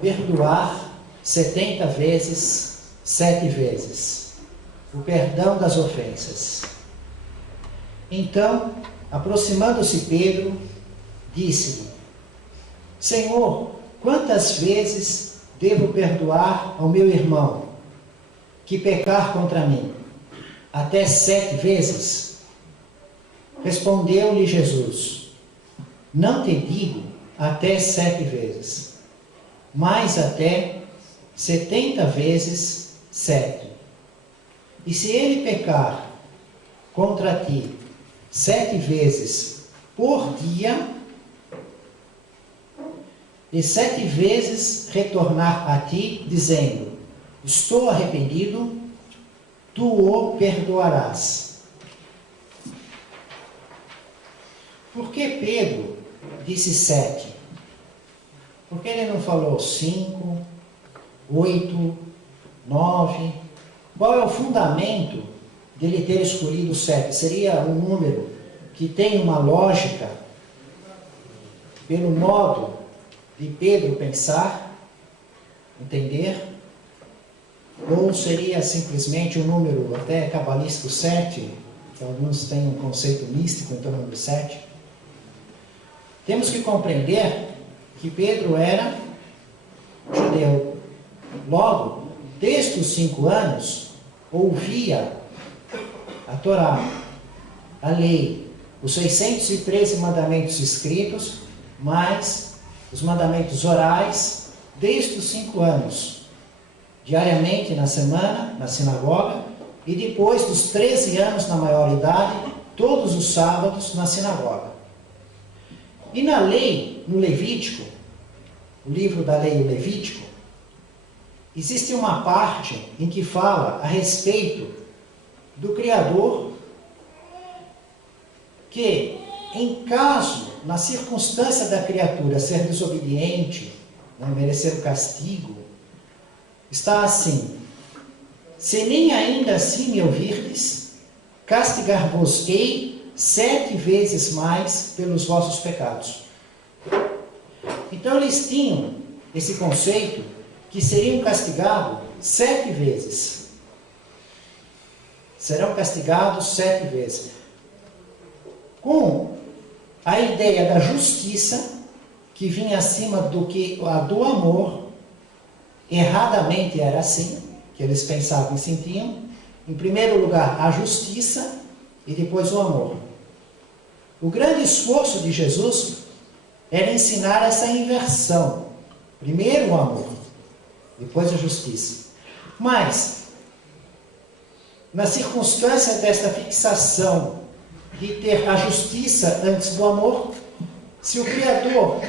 perdoar 70 vezes, 7 vezes. O perdão das ofensas. Então, aproximando-se Pedro, disse-lhe: Senhor, quantas vezes devo perdoar ao meu irmão que pecar contra mim? Até 7 vezes? Respondeu-lhe Jesus: Não te digo até 7 vezes, mas até 70 vezes 7. E se ele pecar contra ti 7 vezes por dia, e 7 vezes retornar a ti, dizendo: Estou arrependido, tu o perdoarás. Por que Pedro disse 7? Por que ele não falou 5, 8, 9? Qual é o fundamento dele ter escolhido 7? Seria um número que tem uma lógica pelo modo de Pedro pensar, entender? Ou seria simplesmente um número até cabalístico 7, que alguns têm um conceito místico em torno do 7? Temos que compreender que Pedro era judeu. Logo, desde os 5 anos, ouvia a Torá, a lei, os 613 mandamentos escritos, mais os mandamentos orais, desde os 5 anos, diariamente na semana, na sinagoga, e depois dos 13 anos, na maioridade, todos os sábados na sinagoga. E na lei, no Levítico, o livro da lei, o Levítico, existe uma parte em que fala a respeito do Criador, que em caso, na circunstância da criatura ser desobediente, merecer o castigo, está assim: se nem ainda assim me ouvirdes, castigar-vos-ei 7 vezes mais pelos vossos pecados. Então eles tinham esse conceito que seriam castigados 7 vezes. Serão castigados 7 vezes. Com a ideia da justiça, que vinha acima do que a do amor, erradamente era assim, que eles pensavam e sentiam. Em primeiro lugar, a justiça e depois o amor. O grande esforço de Jesus era ensinar essa inversão. Primeiro o amor, depois a justiça. Mas, na circunstância desta fixação de ter a justiça antes do amor, se o Criador,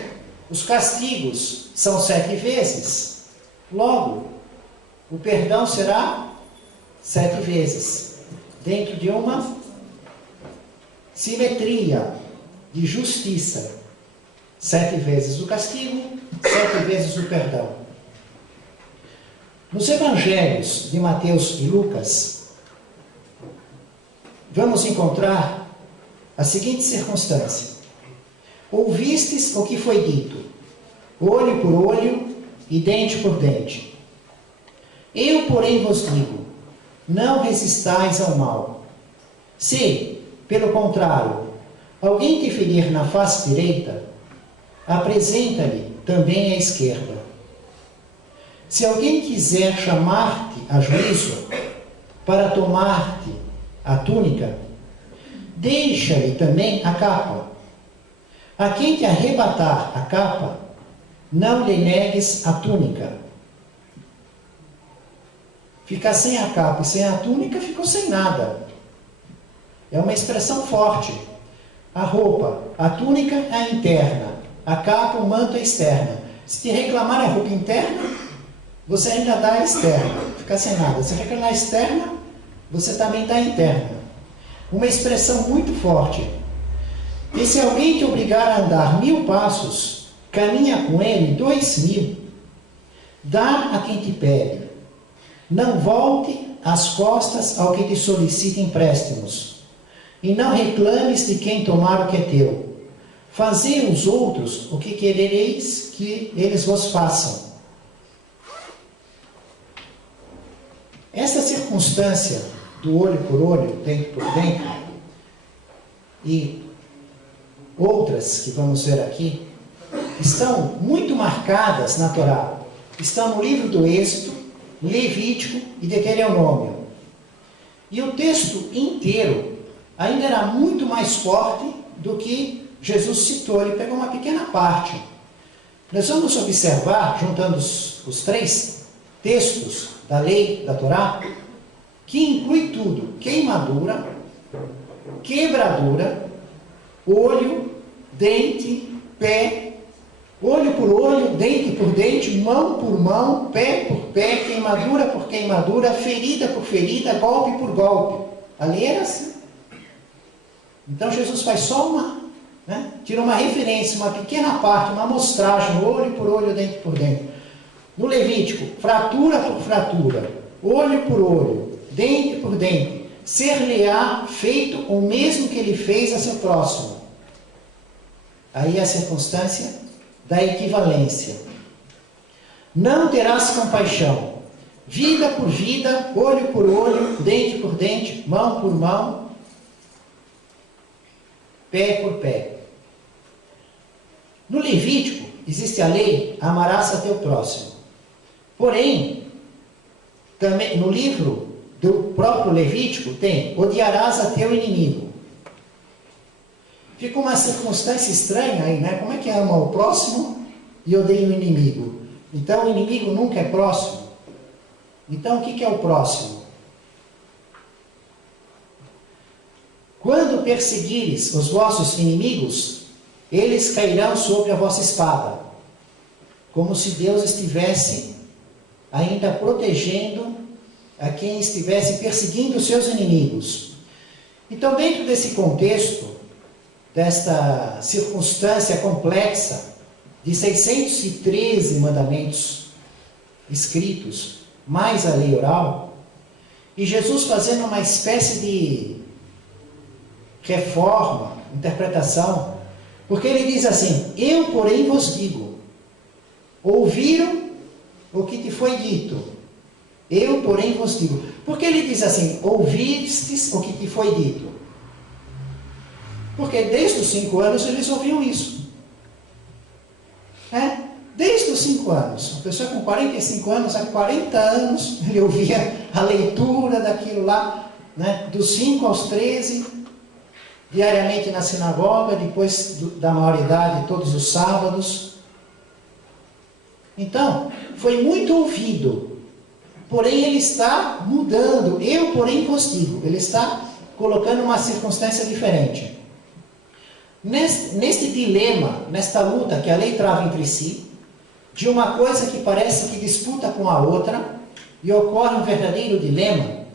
os castigos são 7 vezes, logo, o perdão será 7 vezes, dentro de uma simetria de justiça. 7 vezes o castigo, 7 vezes o perdão. Nos evangelhos de Mateus e Lucas, vamos encontrar a seguinte circunstância: ouvistes o que foi dito, olho por olho e dente por dente. Eu, porém, vos digo, não resistais ao mal. Se, pelo contrário, alguém te ferir na face direita, apresenta-lhe também a esquerda. Se alguém quiser chamar-te a juízo para tomar-te a túnica, deixa-lhe também a capa. A quem te arrebatar a capa, não lhe negues a túnica. Ficar sem a capa e sem a túnica, ficou sem nada. É uma expressão forte. A roupa, a túnica é a interna, a capa, o manto é externa. Se te reclamar a roupa interna, você ainda dá a externa, fica sem nada. Se reclamar a externa, você também dá a interna. Uma expressão muito forte. E se alguém te obrigar a andar 1000 passos, caminha com ele 2000. Dá a quem te pede. Não volte as costas ao que te solicita empréstimos. E não reclames de quem tomar o que é teu. Fazei aos outros o que querereis que eles vos façam. Essa circunstância do olho por olho, dente por dente, e outras que vamos ver aqui, estão muito marcadas na Torá. Estão no livro do Êxodo, Levítico e Deuteronômio. E o texto inteiro ainda era muito mais forte do que Jesus citou. Ele pegou uma pequena parte. Nós vamos observar, juntando os três textos da lei da Torá, que inclui tudo: queimadura, quebradura, olho, dente, pé, olho por olho, dente por dente, mão por mão, pé por pé, queimadura por queimadura, ferida por ferida, golpe por golpe. A lei era assim. Então Jesus faz só tira uma referência, uma pequena parte, uma amostragem, olho por olho, dente por dente. No Levítico, fratura por fratura, olho por olho, dente por dente, ser-lhe-á feito o mesmo que ele fez a seu próximo. Aí a circunstância da equivalência. Não terás compaixão, vida por vida, olho por olho, dente por dente, mão por mão, pé por pé. No Levítico existe a lei: amarás a teu próximo. Porém, também no livro do próprio Levítico tem: odiarás a teu inimigo. Fica uma circunstância estranha aí, né? Como é que ama o próximo e odeia o inimigo? Então o inimigo nunca é próximo. Então o que é o próximo? Quando perseguires os vossos inimigos, eles cairão sobre a vossa espada, como se Deus estivesse ainda protegendo a quem estivesse perseguindo os seus inimigos. Então, dentro desse contexto, desta circunstância complexa de 613 mandamentos escritos, mais a lei oral, e Jesus fazendo uma espécie de reforma, interpretação, porque ele diz assim: eu, porém, vos digo, ouviram o que te foi dito, eu, porém, vos digo. Por que ele diz assim: ouvistes o que te foi dito? Porque desde os 5 anos eles ouviam isso. Desde os 5 anos. Uma pessoa com 45 anos, há 40 anos, ele ouvia a leitura daquilo lá, dos 5 aos 13, diariamente na sinagoga, depois da maioridade, todos os sábados. Então, foi muito ouvido. Porém, ele está mudando. Eu, porém, vos digo. Ele está colocando uma circunstância diferente. Neste dilema, nesta luta que a lei trava entre si, de uma coisa que parece que disputa com a outra, e ocorre um verdadeiro dilema,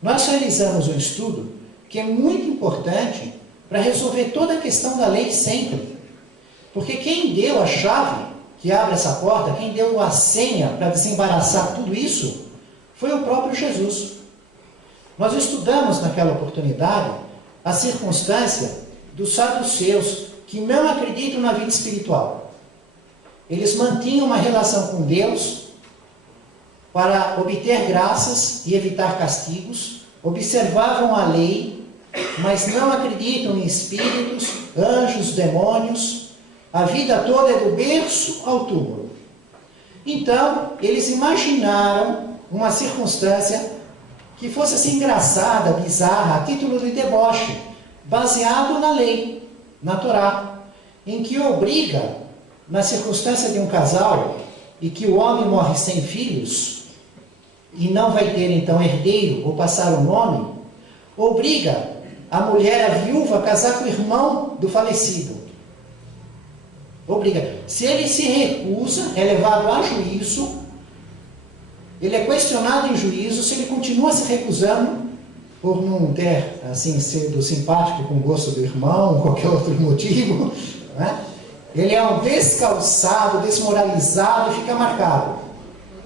nós realizamos um estudo que é muito importante para resolver toda a questão da lei sempre. Porque quem deu a chave que abre essa porta, quem deu a senha para desembaraçar tudo isso, foi o próprio Jesus. Nós estudamos naquela oportunidade a circunstância dos saduceus, que não acreditam na vida espiritual. Eles mantinham uma relação com Deus para obter graças e evitar castigos, observavam a lei, mas não acreditam em espíritos, anjos, demônios. A vida toda é do berço ao túmulo. Então, eles imaginaram uma circunstância que fosse assim engraçada, bizarra, a título de deboche, baseado na lei, na Torá, em que obriga, na circunstância de um casal, e que o homem morre sem filhos, e não vai ter então herdeiro, ou passar o nome, obriga a mulher, a viúva, a casar com o irmão do falecido. Obriga. Se ele se recusa, é levado a juízo, ele é questionado em juízo. Se ele continua se recusando, por não ter, assim, sido simpático com o gosto do irmão, ou qualquer outro motivo, ele é um descalçado, desmoralizado e fica marcado.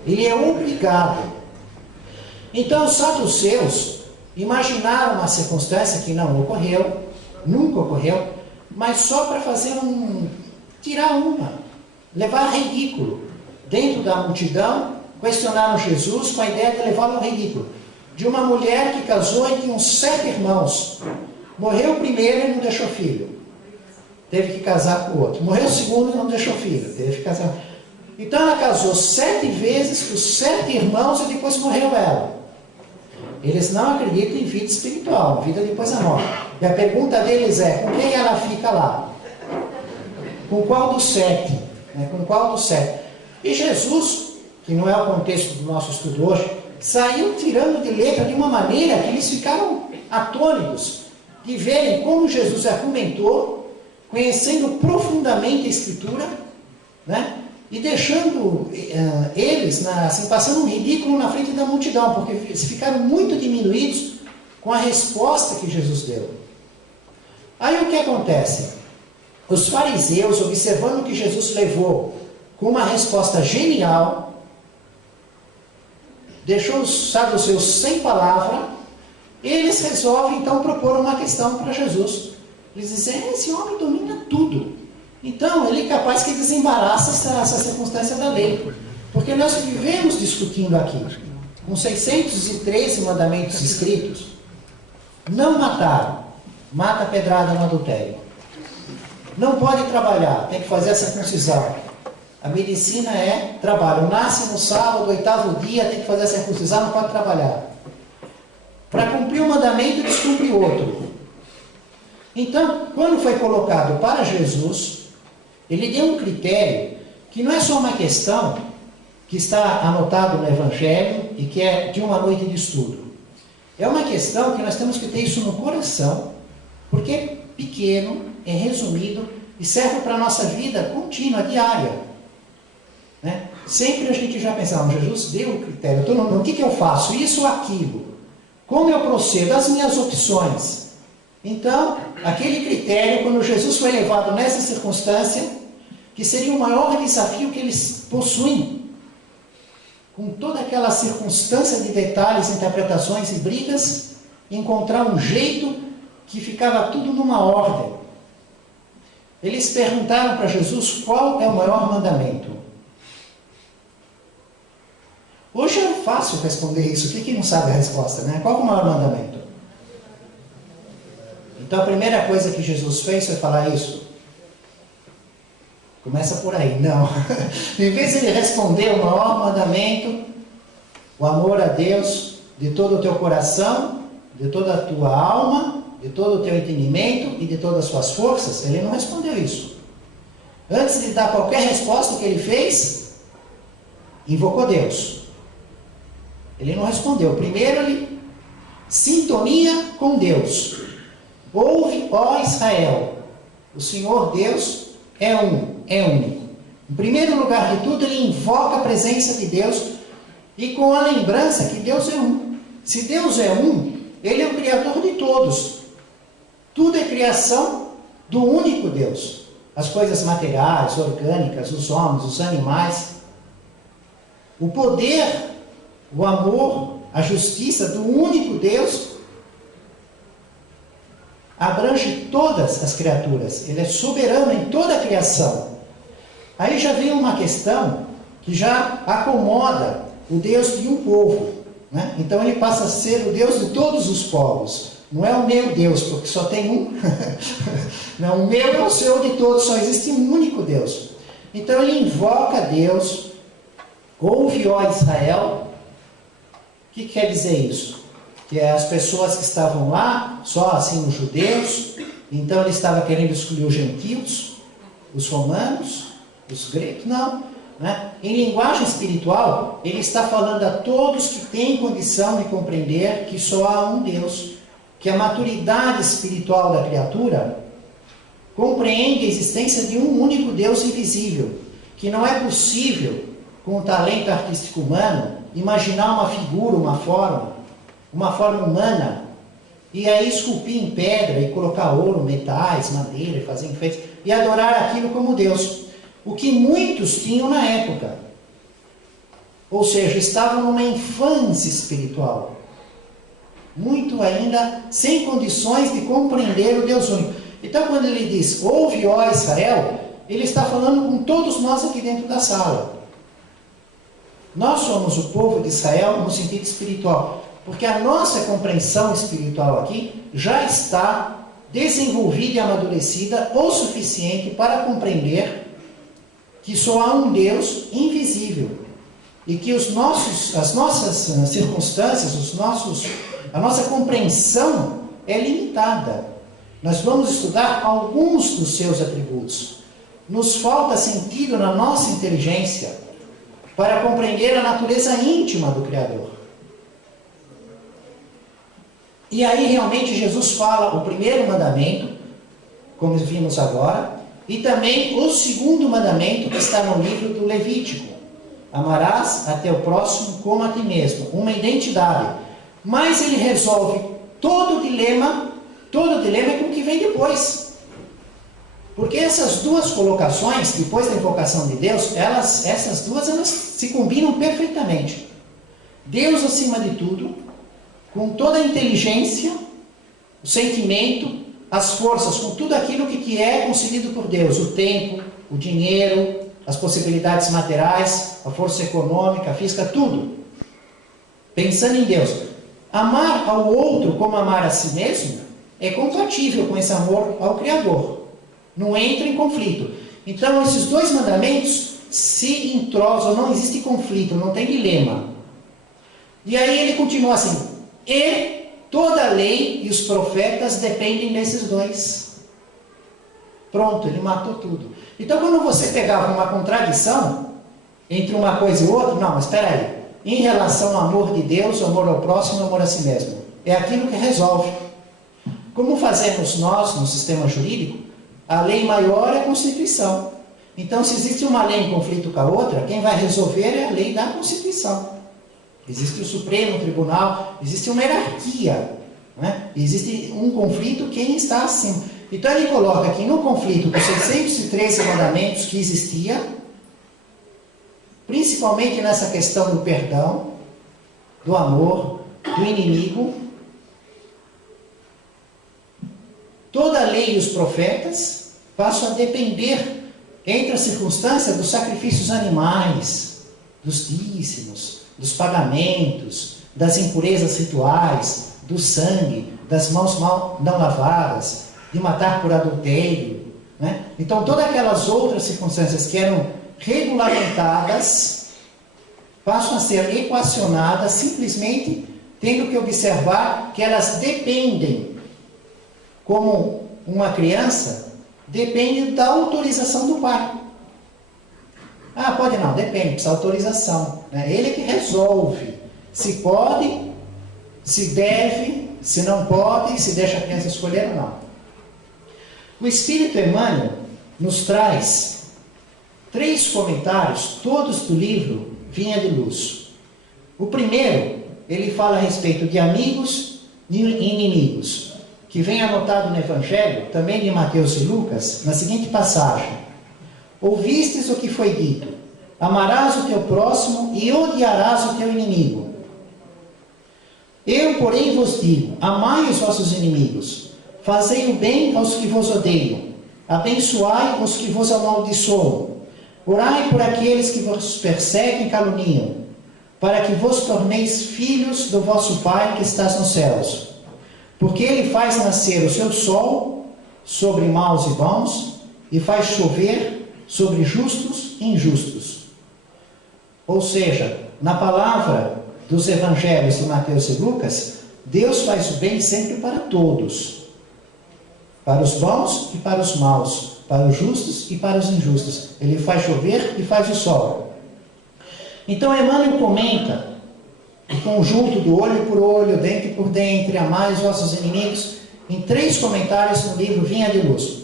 Ele é obrigado. Então, os saduceus imaginaram uma circunstância que não ocorreu, nunca ocorreu, mas só para fazer tirar levar a ridículo. Dentro da multidão, questionaram Jesus com a ideia de levá-lo ao ridículo. de uma mulher que casou e tinha uns 7 irmãos. Morreu o primeiro e não deixou filho. Teve que casar com o outro. Morreu o segundo e não deixou filho. Teve que casar. Então ela casou 7 vezes com 7 irmãos e depois morreu ela. Eles não acreditam em vida espiritual, vida depois da morte. E a pergunta deles é, com quem ela fica lá? Com qual dos 7? Com qual dos 7? E Jesus, que não é o contexto do nosso estudo hoje, saiu tirando de letra de uma maneira que eles ficaram atônitos de verem como Jesus argumentou, conhecendo profundamente a Escritura, né? E deixando eles, assim, passando um ridículo na frente da multidão, porque eles ficaram muito diminuídos com a resposta que Jesus deu. Aí o que acontece? Os fariseus, observando que Jesus levou com uma resposta genial, deixou os saduceus sem palavra, eles resolvem então propor uma questão para Jesus. Eles dizem, esse homem domina tudo. Então, ele é capaz que desembaraça essa circunstância da lei. Porque nós vivemos discutindo aqui, com 613 mandamentos escritos, não matar, mata pedrada no adultério. Não pode trabalhar, tem que fazer a circuncisão. A medicina é trabalho. Nasce no sábado, 8º dia, tem que fazer a circuncisão, não pode trabalhar. Para cumprir um mandamento, descumpre outro. Então, quando foi colocado para Jesus, ele deu um critério que não é só uma questão que está anotado no Evangelho e que é de uma noite de estudo. É uma questão que nós temos que ter isso no coração, porque é pequeno, é resumido e serve para a nossa vida contínua, diária. Né? Sempre a gente já pensava, Jesus deu o critério, o que eu faço? Isso ou aquilo? Como eu procedo? As minhas opções. Então, aquele critério, quando Jesus foi levado nessa circunstância, que seria o maior desafio que eles possuem, com toda aquela circunstância de detalhes, interpretações e brigas, encontrar um jeito que ficava tudo numa ordem. Eles perguntaram para Jesus qual é o maior mandamento. Hoje é fácil responder isso. Quem não sabe a resposta, né? Qual é o maior mandamento? Então a primeira coisa que Jesus fez foi falar isso. Começa por aí. Não. Em vez de ele responder o maior mandamento, o amor a Deus de todo o teu coração, de toda a tua alma, de todo o teu entendimento e de todas as suas forças, ele não respondeu isso. Antes de dar qualquer resposta, o que ele fez? Invocou Deus. Ele não respondeu. Primeiro ele sintonia com Deus. Ouve, ó Israel, o Senhor Deus é um, é único. Em primeiro lugar de tudo, ele invoca a presença de Deus e com a lembrança que Deus é um. Se Deus é um, ele é o Criador de todos. Tudo é criação do único Deus. As coisas materiais, orgânicas, os homens, os animais. O poder, o amor, a justiça do único Deus abrange todas as criaturas. Ele é soberano em toda a criação. Aí já vem uma questão que já acomoda o Deus de um povo. Né? Então ele passa a ser o Deus de todos os povos. Não é o meu Deus, porque só tem um. Não, o meu é o seu de todos, só existe um único Deus. Então ele invoca Deus, ouve, ó Israel. O que quer dizer isso? Que as pessoas que estavam lá, só assim os judeus, então ele estava querendo excluir os gentios, os romanos, os gregos, não. Né? Em linguagem espiritual, ele está falando a todos que têm condição de compreender que só há um Deus, que a maturidade espiritual da criatura compreende a existência de um único Deus invisível, que não é possível, com o talento artístico humano, imaginar uma figura, uma forma humana, e aí esculpir em pedra e colocar ouro, metais, madeira, e fazer enfeites, e adorar aquilo como Deus. O que muitos tinham na época. Ou seja, estavam numa infância espiritual. Muito ainda sem condições de compreender o Deus único. Então quando ele diz, ouve, ó Israel, ele está falando com todos nós aqui dentro da sala. Nós somos o povo de Israel no sentido espiritual. Porque a nossa compreensão espiritual aqui já está desenvolvida e amadurecida o suficiente para compreender que só há um Deus invisível e que as nossas circunstâncias, a nossa compreensão é limitada. Nós vamos estudar alguns dos seus atributos. Nos falta sentido na nossa inteligência para compreender a natureza íntima do Criador. E aí realmente Jesus fala o primeiro mandamento, como vimos agora, e também o segundo mandamento que está no livro do Levítico. Amarás a teu próximo como a ti mesmo. Uma identidade. Mas ele resolve todo o dilema é com o que vem depois. Porque essas duas colocações, depois da invocação de Deus, essas duas se combinam perfeitamente. Deus acima de tudo, com toda a inteligência, o sentimento, as forças, com tudo aquilo que é concedido por Deus, o tempo, o dinheiro, as possibilidades materiais, a força econômica, a física, tudo. Pensando em Deus. Amar ao outro como amar a si mesmo é compatível com esse amor ao Criador. Não entra em conflito. Então, esses dois mandamentos se entrosam, não existe conflito, não tem dilema. E aí ele continua assim: e toda a lei e os profetas dependem desses dois. Pronto, ele matou tudo. Então, quando você pegava uma contradição entre uma coisa e outra, não, mas espera aí. Em relação ao amor de Deus, amor ao próximo, amor a si mesmo. É aquilo que resolve. Como fazemos nós no sistema jurídico, a lei maior é a Constituição. Então, se existe uma lei em conflito com a outra, quem vai resolver é a lei da Constituição. Existe o Supremo Tribunal, existe uma hierarquia, né? Existe um conflito, quem está acima. Então ele coloca aqui no conflito dos 613 mandamentos que existia, principalmente nessa questão do perdão, do amor, do inimigo, toda a lei e os profetas passam a depender, entre as circunstâncias, dos sacrifícios animais, dos dízimos, dos pagamentos, das impurezas rituais, do sangue, das mãos não lavadas, de matar por adultério, né? Então, todas aquelas outras circunstâncias que eram regulamentadas passam a ser equacionadas, simplesmente tendo que observar que elas dependem, como uma criança, depende da autorização do pai. Ah, pode não, depende, precisa de autorização, né? Ele é que resolve se pode, se deve, se não pode, se deixa a criança escolher ou não. O Espírito Emmanuel nos traz 3 comentários, todos do livro Vinha de Luz. O primeiro, ele fala a respeito de amigos e inimigos, que vem anotado no Evangelho, também de Mateus e Lucas, na seguinte passagem: ouvistes o que foi dito, amarás o teu próximo e odiarás o teu inimigo. Eu, porém, vos digo, amai os vossos inimigos, fazei o bem aos que vos odeiam, abençoai os que vos amaldiçoam, orai por aqueles que vos perseguem e caluniam, para que vos torneis filhos do vosso Pai que estás nos céus. Porque Ele faz nascer o seu sol sobre maus e bons, e faz chover sobre justos e injustos. Ou seja, na palavra dos evangelhos de Mateus e Lucas, Deus faz o bem sempre para todos. Para os bons e para os maus, para os justos e para os injustos. Ele faz chover e faz o sol. Então Emmanuel comenta o conjunto do olho por olho, dente por dente, amai os vossos inimigos, em 3 comentários no livro Vinha de Luz.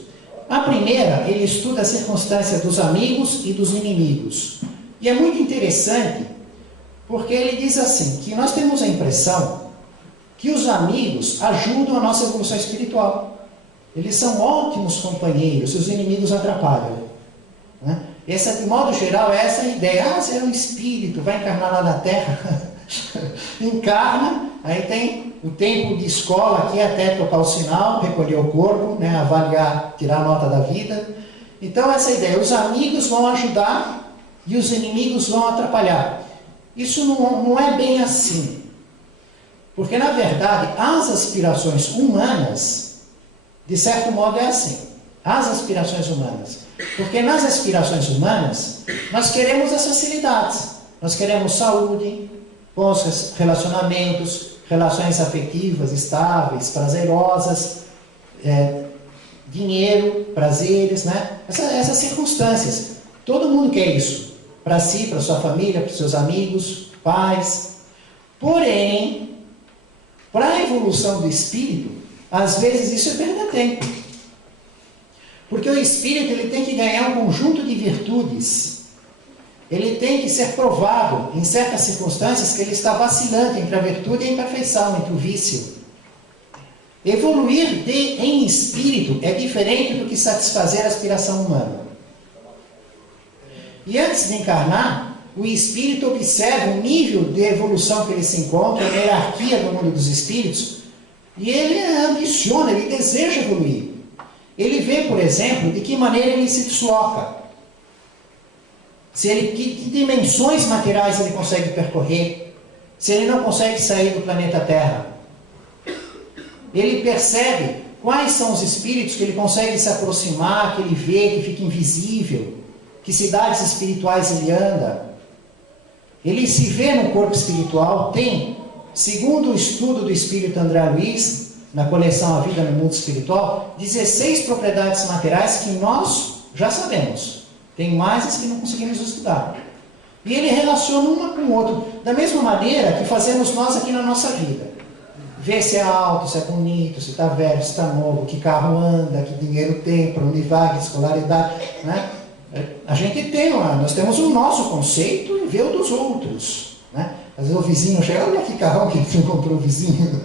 A primeira, ele estuda a circunstância dos amigos e dos inimigos. E é muito interessante, porque ele diz assim, que nós temos a impressão que os amigos ajudam a nossa evolução espiritual. Eles são ótimos companheiros, e os inimigos atrapalham, né? Essa, de modo geral, é essa a ideia. Ah, você é um espírito, vai encarnar lá na Terra. Encarna, aí tem o tempo de escola aqui até tocar o sinal, recolher o corpo, né, avaliar, tirar a nota da vida. Então essa ideia, os amigos vão ajudar e os inimigos vão atrapalhar. Isso não é bem assim. Porque, na verdade, as aspirações humanas, de certo modo, é assim. As aspirações humanas. Porque nas aspirações humanas, nós queremos as facilidades. Nós queremos saúde, bons relacionamentos, relações afetivas estáveis, prazerosas, dinheiro, prazeres, né? Essas circunstâncias. Todo mundo quer isso. Para si, para sua família, para seus amigos, pais. Porém, para a evolução do espírito, às vezes isso é perder tempo. Porque o espírito ele tem que ganhar um conjunto de virtudes. Ele tem que ser provado em certas circunstâncias que ele está vacilante entre a virtude e a imperfeição, entre o vício. Evoluir em espírito é diferente do que satisfazer a aspiração humana. E antes de encarnar, o espírito observa o nível de evolução que ele se encontra, a hierarquia do mundo dos espíritos, e ele ambiciona, ele deseja evoluir. Ele vê, por exemplo, de que maneira ele se desloca. Que dimensões materiais ele consegue percorrer, se ele não consegue sair do planeta Terra. Ele percebe quais são os espíritos que ele consegue se aproximar, que ele vê, que fica invisível, que cidades espirituais ele anda. Ele se vê no corpo espiritual, tem, segundo o estudo do espírito André Luiz, na coleção A Vida no Mundo Espiritual, 16 propriedades materiais que nós já sabemos. Tem mais as que não conseguimos estudar. E ele relaciona uma com o outro, da mesma maneira que fazemos nós aqui na nossa vida. Ver se é alto, se é bonito, se está velho, se está novo, que carro anda, que dinheiro tem, para onde vai, que escolaridade, né? A gente tem, nós temos o nosso conceito e vê o dos outros, né? Às vezes o vizinho chega, olha que carrão que encontrou o vizinho.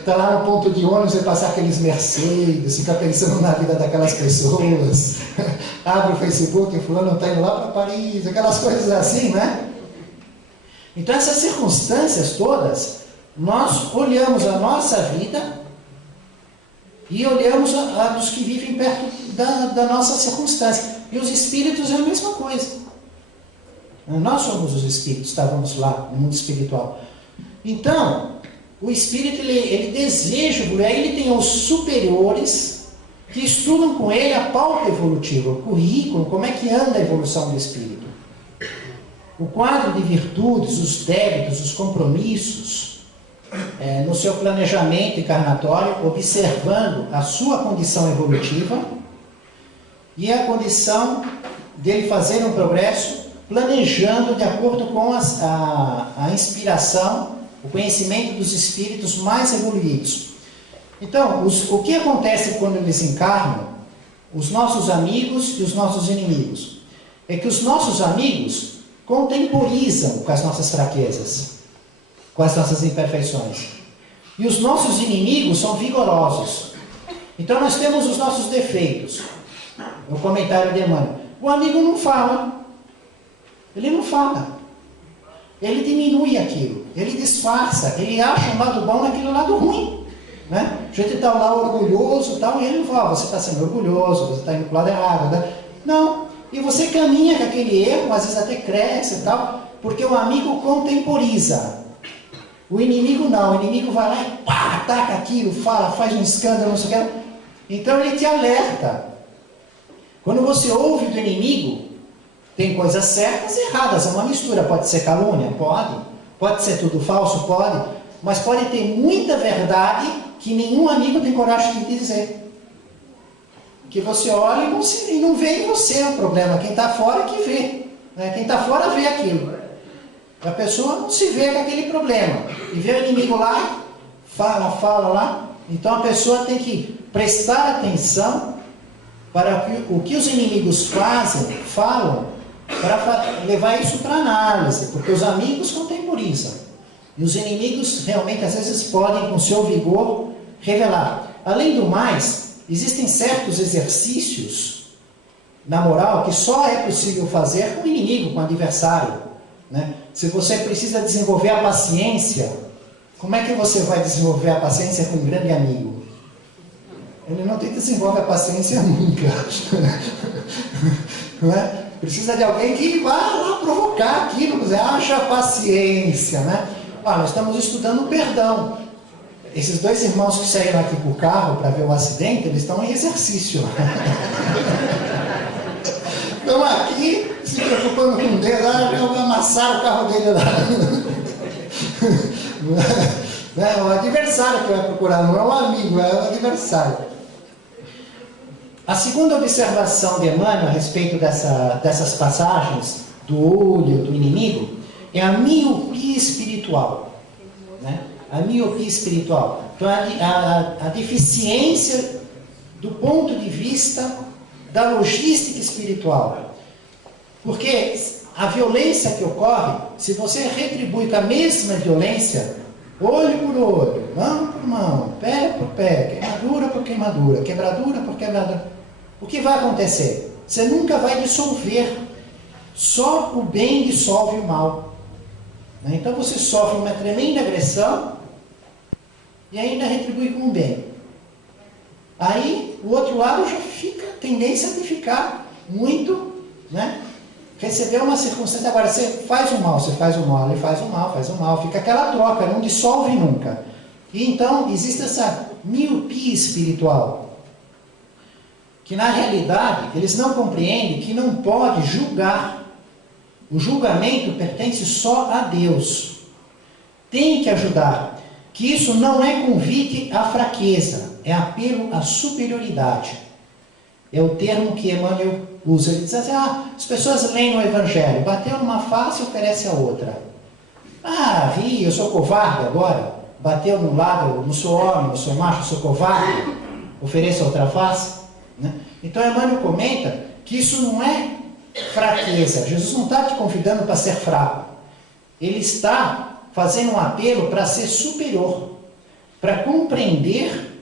Está lá no ponto de ônibus e passar aqueles Mercedes, fica pensando na vida daquelas pessoas. Abre o Facebook, fulano está indo lá para Paris, aquelas coisas assim, né? Então essas circunstâncias todas, nós olhamos a nossa vida e olhamos a dos que vivem perto da nossa circunstância. E os espíritos é a mesma coisa. Nós somos os espíritos, estávamos lá no mundo espiritual. Então, o espírito ele deseja, aí ele tem os superiores que estudam com ele a pauta evolutiva, o currículo, como é que anda a evolução do espírito. O quadro de virtudes, os débitos, os compromissos, no seu planejamento encarnatório, observando a sua condição evolutiva e a condição dele fazer um progresso, planejando de acordo com a inspiração, o conhecimento dos espíritos mais evoluídos. Então, o que acontece quando eles encarnam, os nossos amigos e os nossos inimigos? É que os nossos amigos contemporizam com as nossas fraquezas, com as nossas imperfeições. E os nossos inimigos são vigorosos. Então, nós temos os nossos defeitos. No comentário de Emmanuel, o amigo não fala. Ele não fala. Ele diminui aquilo. Ele disfarça. Ele acha um lado bom naquele lado ruim. Né? A gente está lá orgulhoso tal, e ele não fala, você está sendo orgulhoso, você está indo para o lado errado. Né? Não. E você caminha com aquele erro, às vezes até cresce e tal, porque o amigo contemporiza. O inimigo não. O inimigo vai lá e pá, ataca aquilo, fala, faz um escândalo, não sei o que. Então ele te alerta. Quando você ouve do inimigo, tem coisas certas e erradas, é uma mistura. Pode ser calúnia? Pode. Pode ser tudo falso? Pode. Mas pode ter muita verdade que nenhum amigo tem coragem de dizer. Que você olha e não vê em você o problema. Quem está fora que vê. Né? Quem está fora vê aquilo. A pessoa não se vê com aquele problema. E vê o inimigo lá, fala lá. Então a pessoa tem que prestar atenção para o que os inimigos falam, para levar isso para análise, porque os amigos contemporizam. E os inimigos realmente, às vezes, podem, com seu vigor, revelar. Além do mais, existem certos exercícios na moral que só é possível fazer com o inimigo, com o adversário. Né? Se você precisa desenvolver a paciência, como é que você vai desenvolver a paciência com um grande amigo? Ele não desenvolve a paciência nunca. Não é? Precisa de alguém que vá lá provocar aquilo, haja paciência, né? nós estamos estudando o perdão. Esses dois irmãos que saíram aqui por carro para ver o acidente, eles estão em exercício. Estão aqui se preocupando com Deus. Eu vou amassar o carro dele lá. É o adversário que vai procurar, não é o amigo, é o adversário. A segunda observação de Emmanuel a respeito dessas passagens do olho do inimigo é a miopia espiritual. Né? A miopia espiritual. Então, a deficiência do ponto de vista da logística espiritual. Porque a violência que ocorre, se você retribui com a mesma violência, olho por olho, mão por mão, pé por pé, queimadura por queimadura, quebradura por quebradura, o que vai acontecer? Você nunca vai dissolver. Só o bem dissolve o mal. Então você sofre uma tremenda agressão e ainda retribui com o bem. Aí o outro lado já fica a tendência de ficar muito, né? Receber uma circunstância, agora você faz o mal, ele faz o mal, fica aquela troca, não dissolve nunca. E então existe essa miopia espiritual, que na realidade eles não compreendem que não pode julgar. O julgamento pertence só a Deus. Tem que ajudar. Que isso não é convite à fraqueza, é apelo à superioridade. É o termo que Emmanuel usa. Ele diz assim, as pessoas leem o Evangelho, bateu numa face e oferece a outra. Eu sou covarde agora? Bateu num lado, não sou homem, não sou macho, sou covarde, ofereço a outra face? Né? Então Emmanuel comenta que isso não é fraqueza. Jesus não está te convidando para ser fraco. Ele está fazendo um apelo para ser superior, para compreender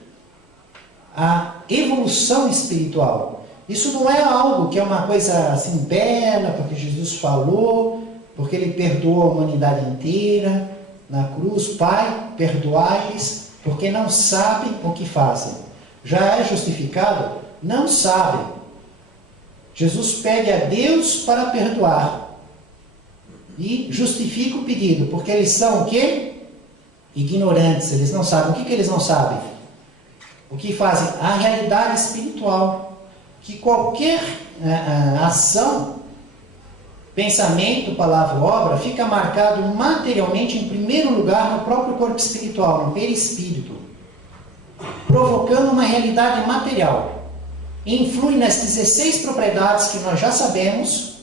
a evolução espiritual. Isso não é algo que é uma coisa assim bela, porque Jesus falou, porque ele perdoou a humanidade inteira na cruz. Pai, perdoai-lhes, porque não sabem o que fazem. Já é justificado? Não sabem. Jesus pede a Deus para perdoar e justifica o pedido, porque eles são o quê? Ignorantes, eles não sabem. O que eles não sabem? O que fazem? A realidade espiritual, que qualquer ação, pensamento, palavra, obra, fica marcado materialmente em primeiro lugar no próprio corpo espiritual, no perispírito, provocando uma realidade material. Influi nas 16 propriedades que nós já sabemos,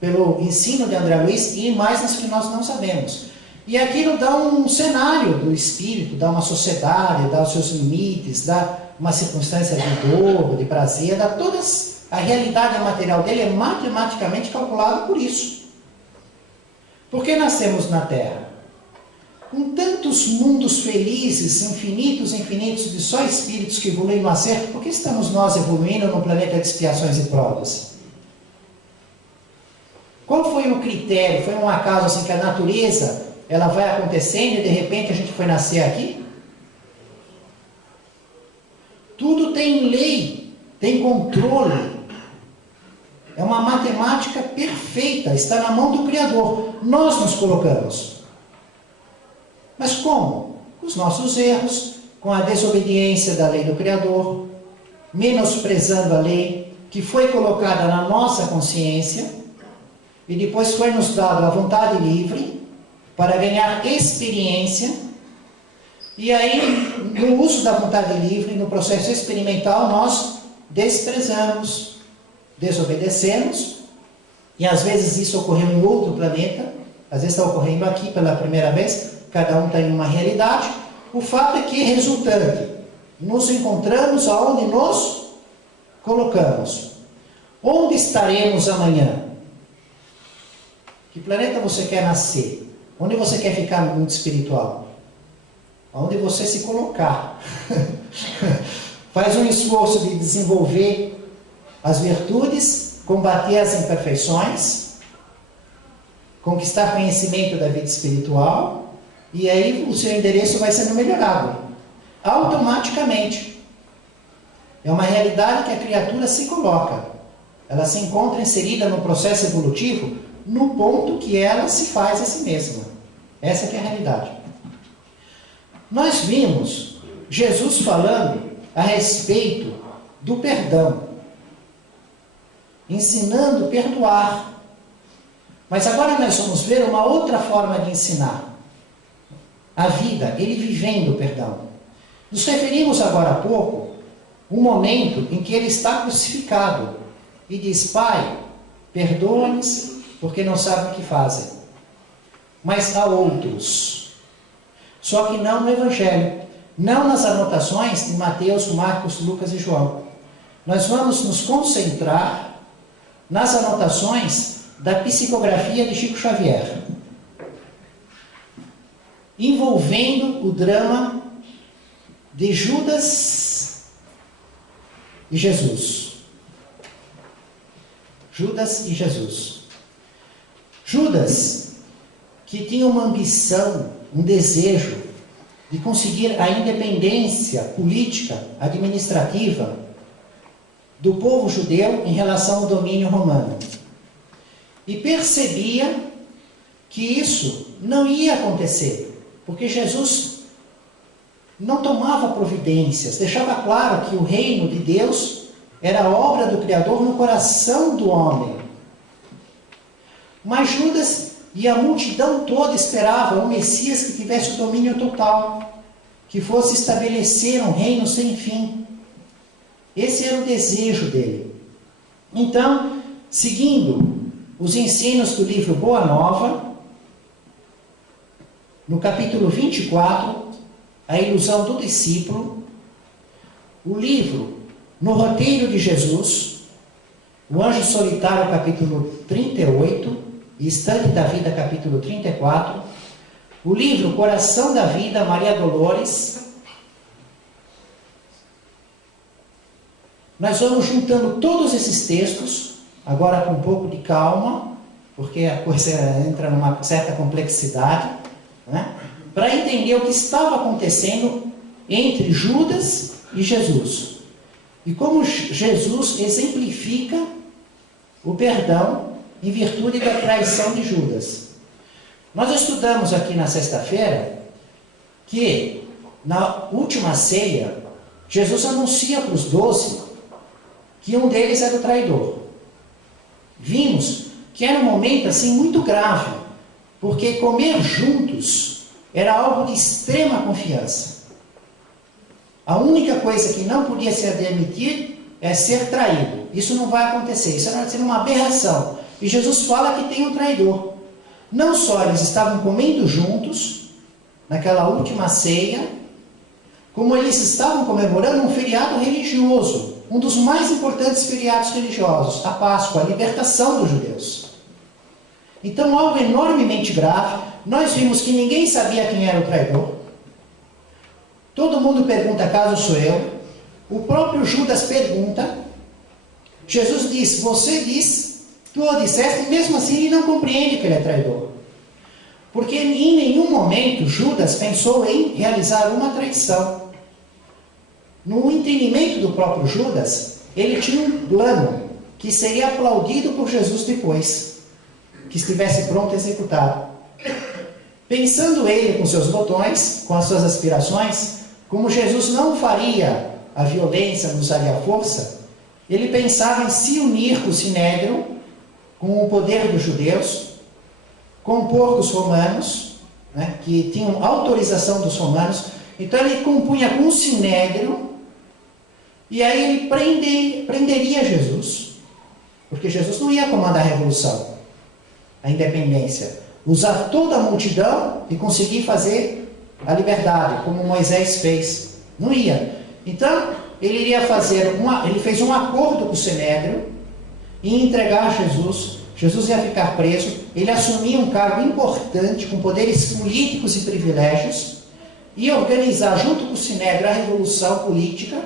pelo ensino de André Luiz, e mais nas que nós não sabemos. E aquilo dá um cenário do espírito, dá uma sociedade, dá os seus limites, dá uma circunstância de dor, de prazer, dá todas. A realidade material dele é matematicamente calculada por isso. Por que nascemos na Terra? Com tantos mundos felizes, infinitos de só espíritos que evoluem no acerto, por que estamos nós evoluindo no planeta de expiações e provas? Qual foi o critério? Foi um acaso assim que a natureza ela vai acontecendo e de repente a gente foi nascer aqui? Tudo tem lei, tem controle. É uma matemática perfeita, está na mão do Criador. Nós nos colocamos. Mas como? Com os nossos erros, com a desobediência da lei do Criador, menosprezando a lei que foi colocada na nossa consciência e depois foi nos dado a vontade livre para ganhar experiência. E aí, no uso da vontade livre, no processo experimental, nós desprezamos, desobedecemos, e às vezes isso ocorreu em outro planeta, às vezes está ocorrendo aqui pela primeira vez, cada um tem uma realidade. O fato é que, resultante, nos encontramos aonde nos colocamos. Onde estaremos amanhã? Que planeta você quer nascer? Onde você quer ficar no mundo espiritual? Onde você se colocar. Faz um esforço de desenvolver as virtudes, combater as imperfeições, conquistar conhecimento da vida espiritual, e aí o seu endereço vai sendo melhorado, automaticamente. É uma realidade que a criatura se coloca. Ela se encontra inserida no processo evolutivo no ponto que ela se faz a si mesma. Essa que é a realidade. Nós vimos Jesus falando a respeito do perdão, ensinando a perdoar. Mas agora nós vamos ver uma outra forma de ensinar a vida, ele vivendo o perdão. Nos referimos agora há pouco um momento em que ele está crucificado e diz: Pai, perdoa-lhes porque não sabem o que fazem. Mas há outros, só que não no Evangelho, não nas anotações de Mateus, Marcos, Lucas e João. Nós vamos nos concentrar nas anotações da psicografia de Chico Xavier, envolvendo o drama de Judas e Jesus. Judas e Jesus. Judas, que tinha uma ambição, um desejo de conseguir a independência política, administrativa do povo judeu em relação ao domínio romano. E percebia que isso não ia acontecer, porque Jesus não tomava providências, deixava claro que o reino de Deus era a obra do Criador no coração do homem. Mas Judas e a multidão toda esperava um Messias que tivesse o domínio total, que fosse estabelecer um reino sem fim. Esse era o desejo dele. Então, seguindo os ensinos do livro Boa Nova, no capítulo 24, a ilusão do discípulo, o livro No Roteiro de Jesus, o Anjo Solitário, capítulo 38, Estante da Vida, capítulo 34, o livro Coração da Vida, Maria Dolores. Nós vamos juntando todos esses textos, agora com um pouco de calma, porque a coisa entra numa certa complexidade, né? Para entender o que estava acontecendo entre Judas e Jesus. E como Jesus exemplifica o perdão em virtude da traição de Judas. Nós estudamos aqui na sexta-feira que na última ceia, Jesus anuncia para os 12 que um deles era o traidor. Vimos que era um momento assim muito grave, porque comer juntos era algo de extrema confiança. A única coisa que não podia se admitir é ser traído. Isso não vai acontecer, isso vai ser uma aberração. E Jesus fala que tem um traidor. Não só eles estavam comendo juntos, naquela última ceia, como eles estavam comemorando um feriado religioso, um dos mais importantes feriados religiosos, a Páscoa, a libertação dos judeus. Então, algo enormemente grave. Nós vimos que ninguém sabia quem era o traidor. Todo mundo pergunta: acaso sou eu? O próprio Judas pergunta. Jesus diz: você diz, tu o disseste, e mesmo assim ele não compreende que ele é traidor. Porque em nenhum momento Judas pensou em realizar uma traição. No entendimento do próprio Judas, ele tinha um plano que seria aplaudido por Jesus depois, que estivesse pronto a executado. Pensando ele com seus botões, com as suas aspirações, como Jesus não faria a violência, não usaria a força, ele pensava em se unir com o Sinédrio, com o poder dos judeus, compor com os romanos, né, que tinham autorização dos romanos. Então ele compunha com o Sinédrio, e aí ele prenderia Jesus, porque Jesus não ia comandar a revolução, a independência, usar toda a multidão e conseguir fazer a liberdade, como Moisés fez. Não ia. Então ele iria ele fez um acordo com o Sinédrio e entregar Jesus. Jesus ia ficar preso, ele assumia um cargo importante, com poderes políticos e privilégios, ia organizar junto com o Sinédrio a revolução política,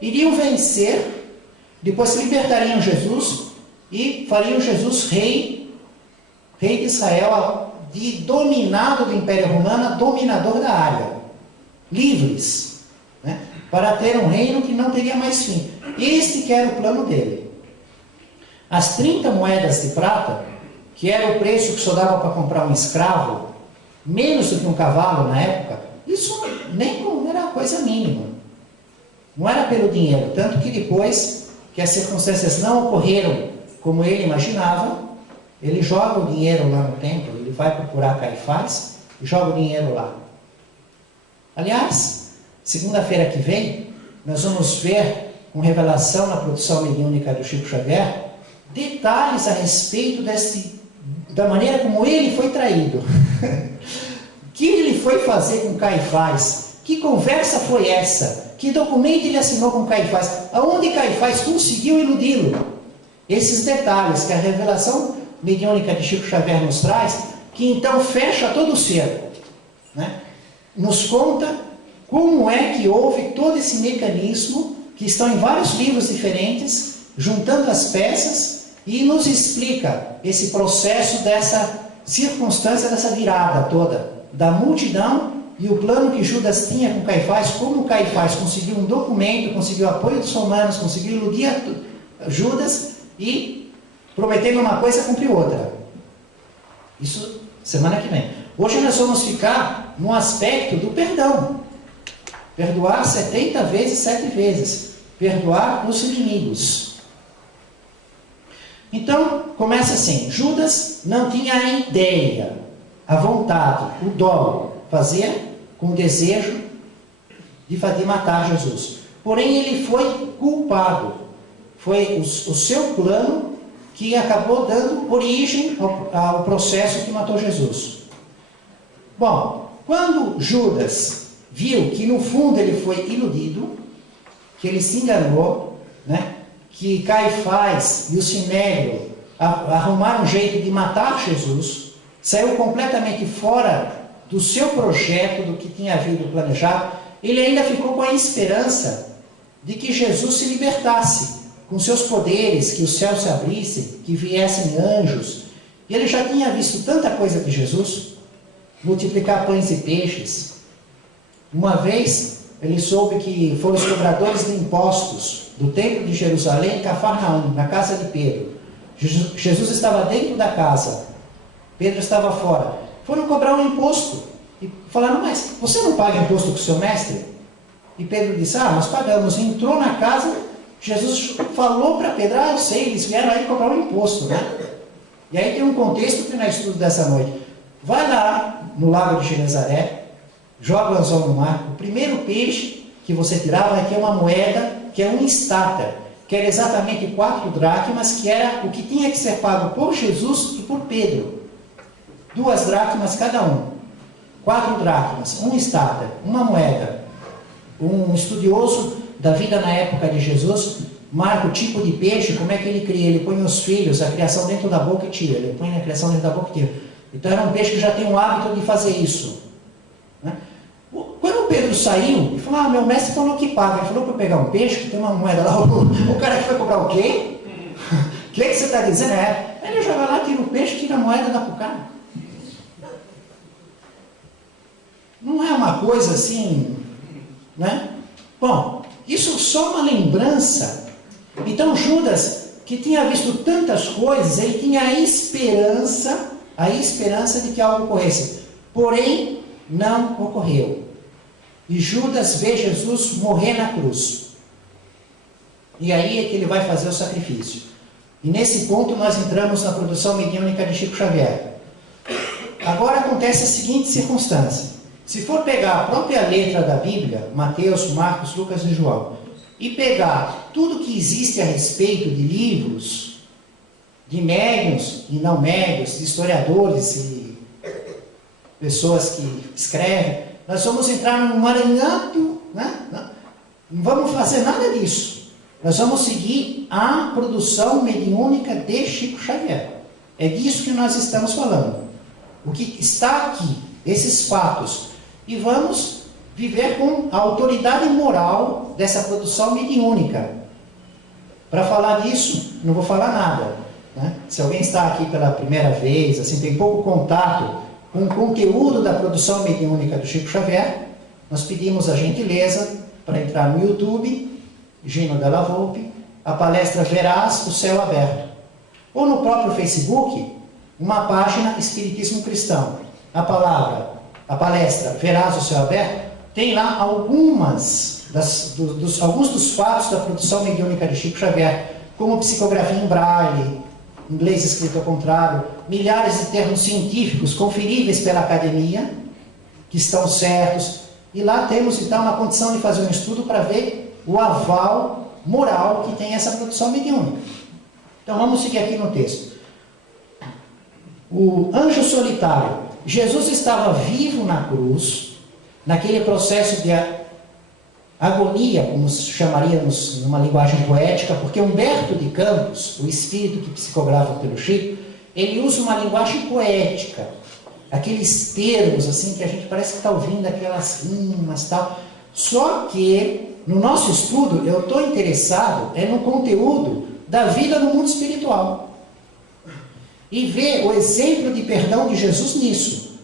iriam vencer, depois libertariam Jesus e fariam Jesus rei de Israel, dominado do Império Romano, dominador da área, livres, né, para ter um reino que não teria mais fim. Este que era o plano dele. As 30 moedas de prata, que era o preço que só dava para comprar um escravo, menos do que um cavalo na época, Isso nem era coisa mínima. Não era pelo dinheiro. Tanto que depois que as circunstâncias não ocorreram como ele imaginava, ele joga o dinheiro lá no templo, ele vai procurar Caifás e joga o dinheiro lá. Aliás, segunda-feira que vem, nós vamos ver, com revelação na produção mediúnica do Chico Xavier, detalhes a respeito da maneira como ele foi traído. O que ele foi fazer com Caifás? Que conversa foi essa? Que documento ele assinou com Caifás? Aonde Caifás conseguiu iludi-lo? Esses detalhes que a revelação mediúnica de Chico Xavier nos traz, que então fecha todo o cerco, né? Nos conta como é que houve todo esse mecanismo, que estão em vários livros diferentes, juntando as peças, e nos explica esse processo dessa circunstância, dessa virada toda, da multidão e o plano que Judas tinha com Caifás, como Caifás conseguiu um documento, conseguiu apoio dos romanos, conseguiu iludir Judas e, prometendo uma coisa, cumpriu outra. Isso semana que vem. Hoje nós vamos ficar no aspecto do perdão. Perdoar 70 vezes, 7 vezes. Perdoar os inimigos. Então, começa assim. Judas não tinha a ideia, a vontade, o dolo, fazer com o desejo de matar Jesus. Porém, ele foi culpado. Foi o seu plano que acabou dando origem ao processo que matou Jesus. Bom, quando Judas viu que no fundo ele foi iludido, que ele se enganou, né? Que Caifás e o Sinédrio arrumaram um jeito de matar Jesus, saiu completamente fora do seu projeto, do que tinha havido planejado, ele ainda ficou com a esperança de que Jesus se libertasse, com seus poderes, que os céus se abrissem, que viessem anjos. E ele já tinha visto tanta coisa de Jesus, multiplicar pães e peixes. Uma vez, ele soube que foram os cobradores de impostos do templo de Jerusalém, em Cafarnaum, na casa de Pedro. Jesus estava dentro da casa, Pedro estava fora. Foram cobrar um imposto e falaram: mas você não paga imposto com o seu mestre? E Pedro disse: nós pagamos. E entrou na casa, Jesus falou para Pedro: eu sei, eles vieram aí cobrar um imposto, né? E aí tem um contexto que nós estudamos dessa noite. Vai lá no lago de Genezaré, joga o anzol no mar, o primeiro peixe que você tirar vai ter uma moeda, que é um estáter, que era exatamente 4 dracmas, que era o que tinha que ser pago por Jesus e por Pedro. 2 dracmas cada um. 4 dracmas, um estáter, uma moeda. Um estudioso da vida na época de Jesus marca o tipo de peixe, como é que ele cria. Ele põe os filhos, a criação dentro da boca e tira. Ele põe a criação dentro da boca e tira. Então era um peixe que já tem o hábito de fazer isso, né? Quando Pedro saiu, ele falou: meu mestre falou que paga. Ele falou para eu pegar um peixe, que tem uma moeda lá. O cara que foi cobrar o quê? O que você está dizendo? Ele joga lá, tira o peixe, tira a moeda e dá para o cara. Não é uma coisa assim, né? Bom, isso só uma lembrança. Então Judas, que tinha visto tantas coisas, ele tinha a esperança de que algo ocorresse. Porém, não ocorreu. E Judas vê Jesus morrer na cruz. E aí é que ele vai fazer o sacrifício. E nesse ponto nós entramos na produção mediúnica de Chico Xavier. Agora acontece a seguinte circunstância. Se for pegar a própria letra da Bíblia, Mateus, Marcos, Lucas e João, e pegar tudo que existe a respeito de livros, de médiuns e não médiuns, de historiadores e pessoas que escrevem, nós vamos entrar num emaranhado, né? Não vamos fazer nada disso. Nós vamos seguir a produção mediúnica de Chico Xavier. É disso que nós estamos falando. O que está aqui, esses fatos. E vamos viver com a autoridade moral dessa produção mediúnica. Para falar disso, não vou falar nada, né? Se alguém está aqui pela primeira vez, assim, tem pouco contato com o conteúdo da produção mediúnica do Chico Xavier, nós pedimos a gentileza para entrar no YouTube, Gino Della Volpe, a palestra Verás o Céu Aberto. Ou no próprio Facebook, uma página Espiritismo Cristão. A palavra a palestra Verás o Céu Aberto, tem lá alguns dos fatos da produção mediúnica de Chico Xavier, como psicografia em braille, inglês escrito ao contrário, milhares de termos científicos conferíveis pela academia, que estão certos, e lá temos então uma condição de fazer um estudo para ver o aval moral que tem essa produção mediúnica. Então vamos seguir aqui no texto. O anjo solitário. Jesus estava vivo na cruz, naquele processo de agonia, como chamaríamos numa linguagem poética, porque Humberto de Campos, o espírito que psicografa pelo Chico, ele usa uma linguagem poética, aqueles termos assim que a gente parece que está ouvindo aquelas rimas e tal. Só que no nosso estudo eu estou interessado no conteúdo da vida no mundo espiritual e ver o exemplo de perdão de Jesus nisso.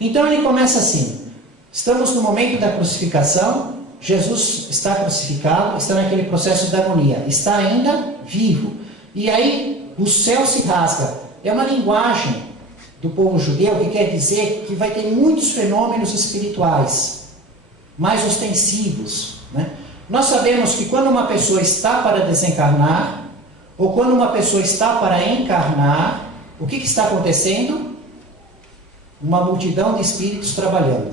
Então ele começa assim: estamos no momento da crucificação, Jesus está crucificado, está naquele processo de agonia, está ainda vivo, e aí o céu se rasga. É uma linguagem do povo judeu que quer dizer que vai ter muitos fenômenos espirituais mais ostensivos, né? Nós sabemos que quando uma pessoa está para desencarnar, ou quando uma pessoa está para encarnar, o que está acontecendo? Uma multidão de espíritos trabalhando.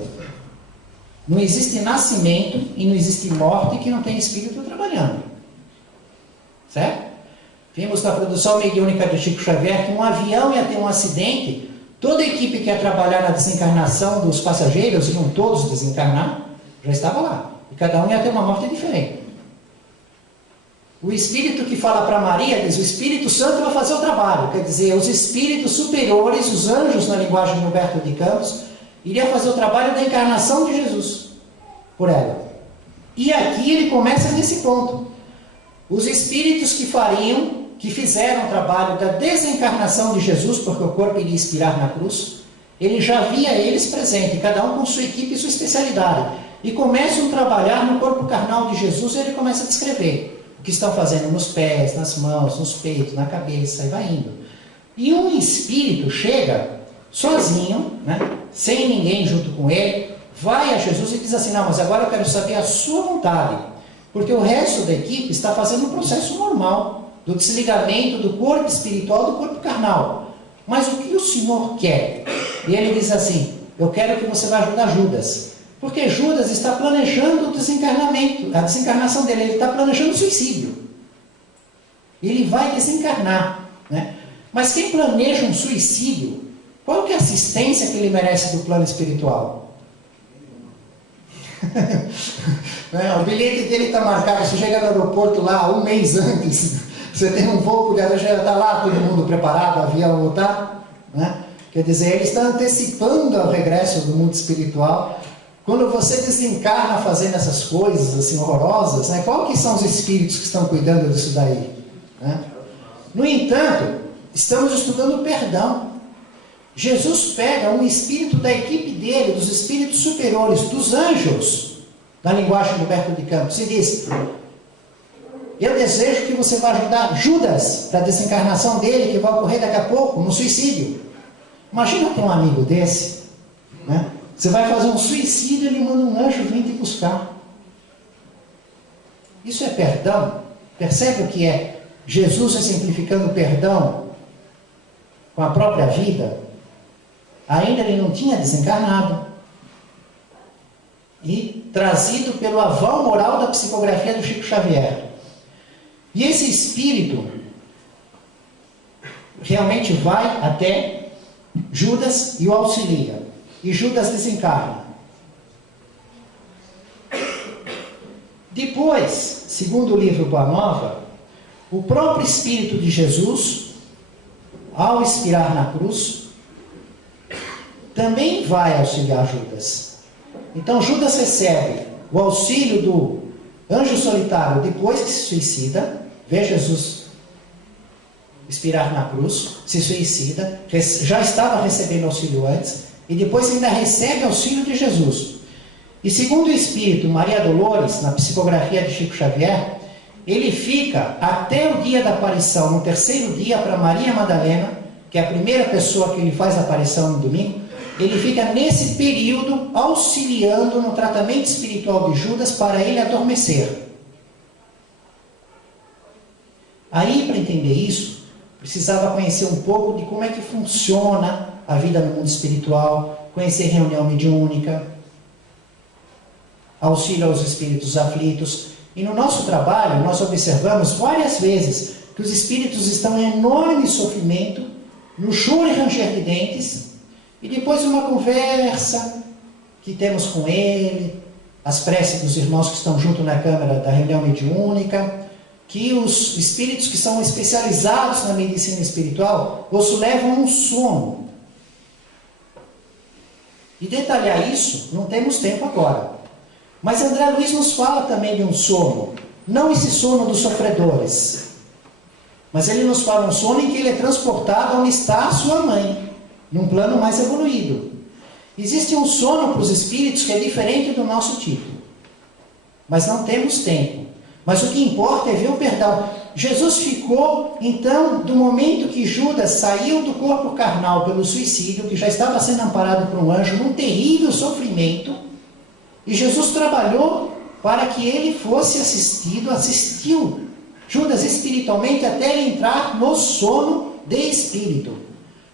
Não existe nascimento e não existe morte que não tenha espírito trabalhando. Certo? Vimos na produção mediúnica de Chico Xavier que um avião ia ter um acidente, toda a equipe que ia trabalhar na desencarnação dos passageiros, iam todos desencarnar, já estava lá. E cada um ia ter uma morte diferente. O Espírito que fala para Maria diz: o Espírito Santo vai fazer o trabalho. Quer dizer, os espíritos superiores, os anjos, na linguagem de Humberto de Campos, iriam fazer o trabalho da encarnação de Jesus por ela. E aqui ele começa nesse ponto. Os espíritos que fizeram o trabalho da desencarnação de Jesus, porque o corpo iria expirar na cruz, ele já via eles presentes, cada um com sua equipe e sua especialidade. E começam a trabalhar no corpo carnal de Jesus, e ele começa a descrever o que estão fazendo nos pés, nas mãos, nos peitos, na cabeça, e vai indo. E um espírito chega sozinho, né, sem ninguém junto com ele, vai a Jesus e diz assim: não, mas agora eu quero saber a sua vontade, porque o resto da equipe está fazendo um processo normal do desligamento do corpo espiritual do corpo carnal. Mas o que o Senhor quer? E ele diz assim: eu quero que você vá ajudar Judas. Porque Judas está planejando o desencarnamento, a desencarnação dele, ele está planejando o suicídio. Ele vai desencarnar, né? Mas quem planeja um suicídio, qual que é a assistência que ele merece do plano espiritual? O bilhete dele está marcado, você chega no aeroporto lá um mês antes, você tem um voo, já está lá todo mundo preparado, o avião voltar, né? Quer dizer, ele está antecipando o regresso do mundo espiritual. Quando você desencarna fazendo essas coisas assim horrorosas, né, qual que são os espíritos que estão cuidando disso daí? Né? No entanto, estamos estudando o perdão. Jesus pega um espírito da equipe dele, dos espíritos superiores, dos anjos, na linguagem de Humberto de Campos, e diz: eu desejo que você vá ajudar Judas para a desencarnação dele, que vai ocorrer daqui a pouco, no suicídio. Imagina ter um amigo desse, né? Você vai fazer um suicídio, ele manda um anjo vir te buscar. Isso é perdão? Percebe o que é Jesus exemplificando o perdão com a própria vida? Ainda ele não tinha desencarnado. E trazido pelo aval moral da psicografia do Chico Xavier. E esse espírito realmente vai até Judas e o auxilia. E Judas desencarna. Depois, segundo o livro Boa Nova, o próprio Espírito de Jesus, ao expirar na cruz, também vai auxiliar Judas. Então Judas recebe o auxílio do anjo solitário depois que se suicida, vê Jesus expirar na cruz, se suicida, já estava recebendo auxílio antes, e depois ainda recebe auxílio de Jesus. E segundo o Espírito Maria Dolores, na psicografia de Chico Xavier, ele fica até o dia da aparição, no terceiro dia, para Maria Madalena, que é a primeira pessoa que ele faz a aparição no domingo, ele fica nesse período auxiliando no tratamento espiritual de Judas para ele adormecer. Aí, para entender isso, precisava conhecer um pouco de como é que funciona a vida no mundo espiritual, conhecer reunião mediúnica, auxílio aos espíritos aflitos. E no nosso trabalho, nós observamos várias vezes que os espíritos estão em enorme sofrimento, no choro e ranger de dentes, e depois uma conversa que temos com ele, as preces dos irmãos que estão junto na câmara da reunião mediúnica, que os espíritos que são especializados na medicina espiritual os levam a um sono. E detalhar isso, não temos tempo agora. Mas André Luiz nos fala também de um sono, não esse sono dos sofredores, mas ele nos fala um sono em que ele é transportado onde está a sua mãe, num plano mais evoluído. Existe um sono para os espíritos que é diferente do nosso tipo, mas não temos tempo. Mas o que importa é ver o perdão. Jesus ficou, então, do momento que Judas saiu do corpo carnal pelo suicídio, que já estava sendo amparado por um anjo, num terrível sofrimento, e Jesus trabalhou para que ele fosse assistiu Judas espiritualmente até ele entrar no sono de espírito,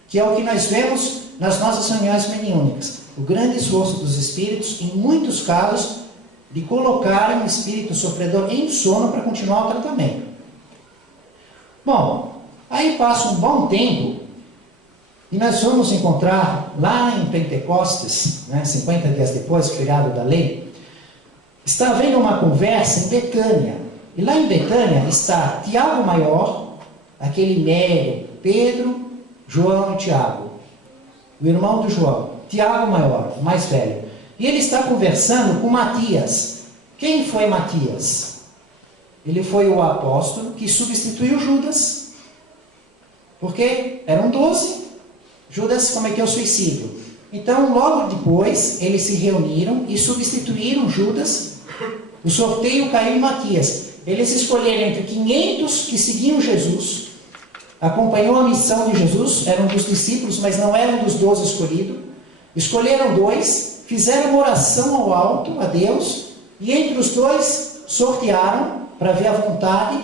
que é o que nós vemos nas nossas reuniões mediúnicas. O grande esforço dos espíritos, em muitos casos, de colocarem o espírito sofredor em sono para continuar o tratamento. Bom, aí passa um bom tempo e nós vamos encontrar lá em Pentecostes, 50 dias depois, feriado da lei, está havendo uma conversa em Betânia. E lá em Betânia está Tiago Maior, aquele médio, Pedro, João e Tiago, o irmão do João, Tiago Maior, o mais velho. E ele está conversando com Matias. Quem foi Matias? Ele foi o apóstolo que substituiu Judas. Porque eram 12, Judas cometeu suicídio. Então, logo depois, eles se reuniram e substituíram Judas. O sorteio caiu em Matias. Eles escolheram entre 500 que seguiam Jesus, acompanhou a missão de Jesus, eram dos discípulos, mas não eram dos 12 escolhidos. Escolheram 2, fizeram uma oração ao alto, a Deus, e entre os 2 sortearam para ver a vontade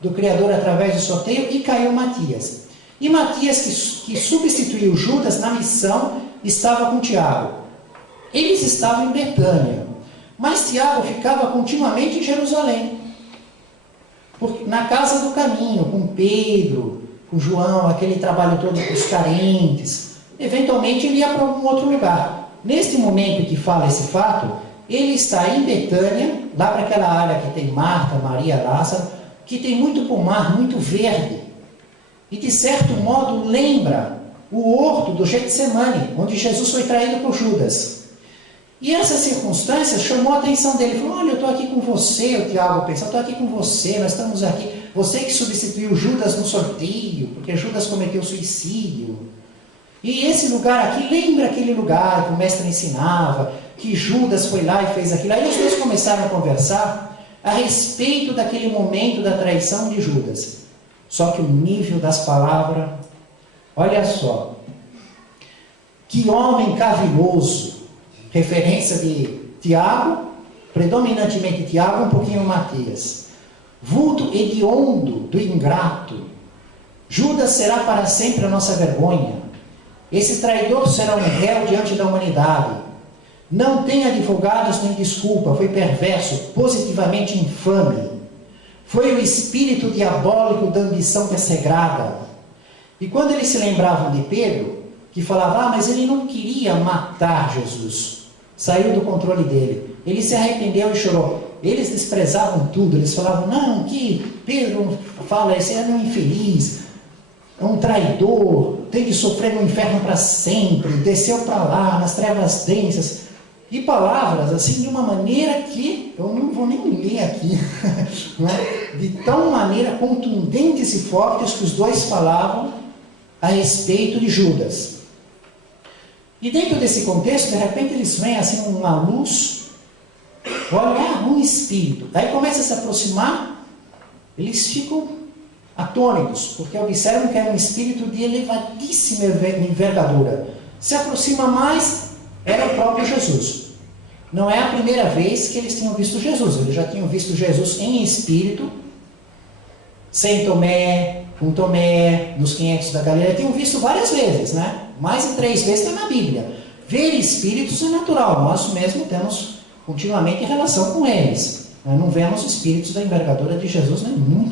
do Criador através do sorteio, e caiu Matias. E Matias, que substituiu Judas na missão, estava com Tiago. Eles estavam em Betânia, mas Tiago ficava continuamente em Jerusalém, na casa do caminho, com Pedro, com João, aquele trabalho todo com os carentes. Eventualmente ele ia para algum outro lugar. Neste momento que fala esse fato, ele está em Betânia, lá para aquela área que tem Marta, Maria, Lázaro, que tem muito pomar, muito verde. E de certo modo lembra o horto do Getsemane, onde Jesus foi traído por Judas. E essa circunstância chamou a atenção dele. Ele falou: olha, eu estou aqui com você, o Tiago pensa, eu estou aqui com você, nós estamos aqui. Você que substituiu Judas no sorteio, porque Judas cometeu suicídio. E esse lugar aqui, lembra aquele lugar que o mestre ensinava, que Judas foi lá e fez aquilo. Aí os dois começaram a conversar a respeito daquele momento da traição de Judas. Só que o nível das palavras, olha só, que homem caviloso, referência de Tiago, predominantemente Tiago, um pouquinho Matias, vulto hediondo do ingrato, Judas será para sempre a nossa vergonha, esse traidor será um réu diante da humanidade, não tem advogados nem desculpa, foi perverso, positivamente infame, foi o espírito diabólico da ambição desregrada. E quando eles se lembravam de Pedro, que falava: mas ele não queria matar Jesus, saiu do controle dele, ele se arrependeu e chorou. Eles desprezavam tudo, eles falavam: não, que Pedro fala, esse é um infeliz, é um traidor, tem que sofrer no inferno para sempre, desceu para lá, nas trevas densas. E palavras assim, de uma maneira que eu não vou nem ler aqui, né? De tão maneira contundentes e fortes que os dois falavam a respeito de Judas. E dentro desse contexto, de repente eles veem assim uma luz, olha, um espírito. Aí começa a se aproximar, eles ficam atônitos, porque observam que é um espírito de elevadíssima envergadura. se aproxima mais, era o próprio Jesus. Não é a primeira vez que eles tinham visto Jesus. Eles já tinham visto Jesus em espírito, sem Tomé, com Tomé, nos 500 da Galileia. Tinham visto várias vezes, né? Mais de 3 vezes está na Bíblia. Ver espíritos é natural. Nós mesmo temos continuamente relação com eles. Nós não vemos espíritos da envergadura de Jesus, nem muito.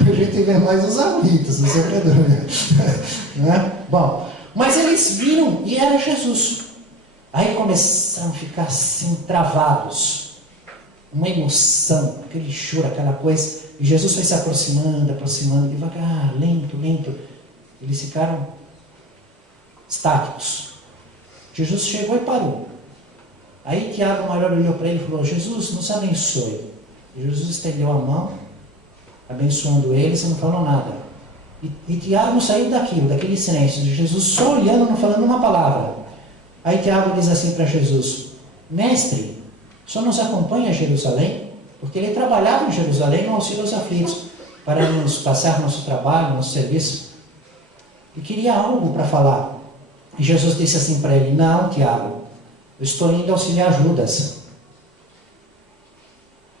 A gente vê mais os aflitos, os sofredores. Né? Bom, mas eles viram e era Jesus. Aí começaram a ficar assim, travados. Uma emoção, aquele choro, aquela coisa. E Jesus foi se aproximando, aproximando, devagar, lento, lento. Eles ficaram estáticos. Jesus chegou e parou. Aí Tiago, o maior, olhou para ele e falou: Jesus, nos abençoe. E Jesus estendeu a mão, abençoando eles e não falou nada. E Tiago saiu daquele silêncio de Jesus, só olhando, não falando uma palavra. Aí Tiago diz assim para Jesus: Mestre, o senhor nos acompanha a Jerusalém? Porque ele trabalhava em Jerusalém no auxílio aos aflitos, para nos passar nosso trabalho, nosso serviço. E queria algo para falar. E Jesus disse assim para ele: Não, Tiago, eu estou indo auxiliar Judas.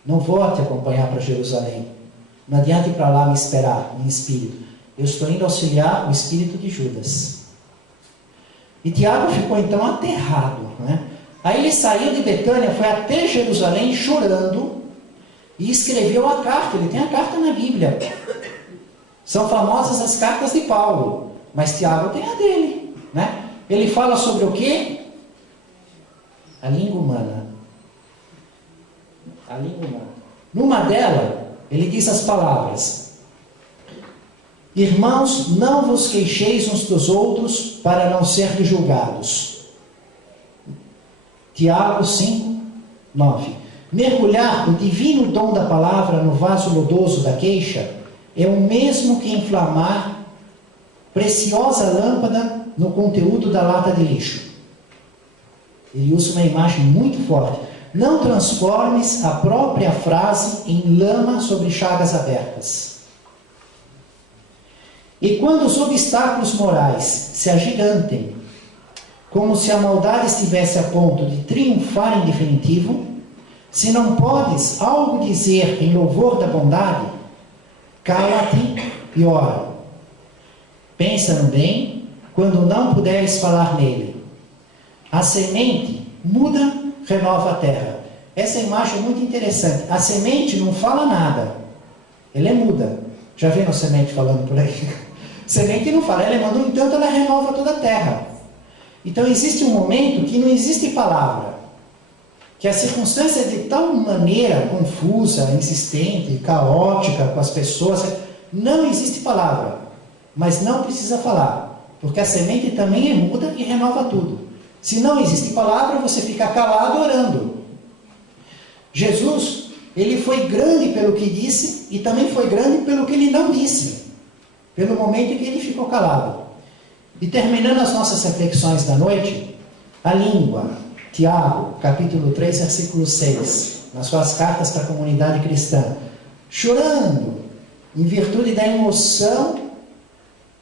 Não vou te acompanhar para Jerusalém. Não adianta ir para lá me esperar em espírito. Eu estou indo auxiliar o espírito de Judas. E Tiago ficou então aterrado, né? Aí ele saiu de Betânia, foi até Jerusalém chorando e escreveu a carta. Ele tem a carta na Bíblia. São famosas as cartas de Paulo, mas Tiago tem a dele, né? Ele fala sobre o quê? A língua humana. A língua humana. Numa dela, ele diz as palavras: Irmãos, não vos queixeis uns dos outros para não serem julgados. Tiago 5, 9. Mergulhar o divino dom da palavra no vaso lodoso da queixa é o mesmo que inflamar preciosa lâmpada no conteúdo da lata de lixo. Ele usa uma imagem muito forte. Não transformes a própria frase em lama sobre chagas abertas. E quando os obstáculos morais se agigantem, como se a maldade estivesse a ponto de triunfar em definitivo, se não podes algo dizer em louvor da bondade, cala-te e ora. Pensa no bem, quando não puderes falar nele. A semente muda, renova a terra. Essa imagem é muito interessante. A semente não fala nada. Ela é muda. Já viram a semente falando por aí? Semente não fala, ela é muda, no entanto ela renova toda a terra. Então existe um momento que não existe palavra. Que a circunstância é de tal maneira confusa, insistente, caótica com as pessoas, não existe palavra. Mas não precisa falar. Porque a semente também é muda e renova tudo. Se não existe palavra, você fica calado orando. Jesus, ele foi grande pelo que disse e também foi grande pelo que ele não disse. Pelo momento em que ele ficou calado. E terminando as nossas reflexões da noite, a língua, Tiago, capítulo 3, versículo 6, nas suas cartas para a comunidade cristã, chorando, em virtude da emoção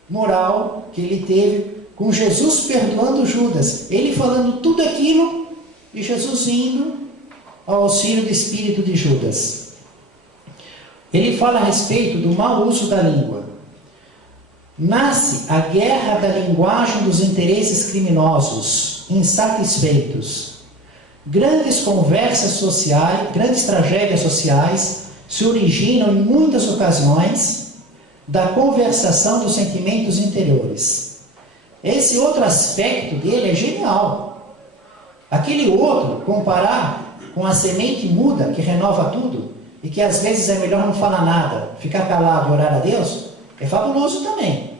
moral que ele teve com Jesus perdoando Judas, ele falando tudo aquilo e Jesus indo ao auxílio do espírito de Judas. Ele fala a respeito do mau uso da língua. Nasce a guerra da linguagem dos interesses criminosos, insatisfeitos. Grandes conversas sociais, grandes tragédias sociais se originam em muitas ocasiões da conversação dos sentimentos interiores. Esse outro aspecto dele é genial. Aquele outro, comparar com a semente muda que renova tudo e que às vezes é melhor não falar nada, ficar calado e orar a Deus, é fabuloso também.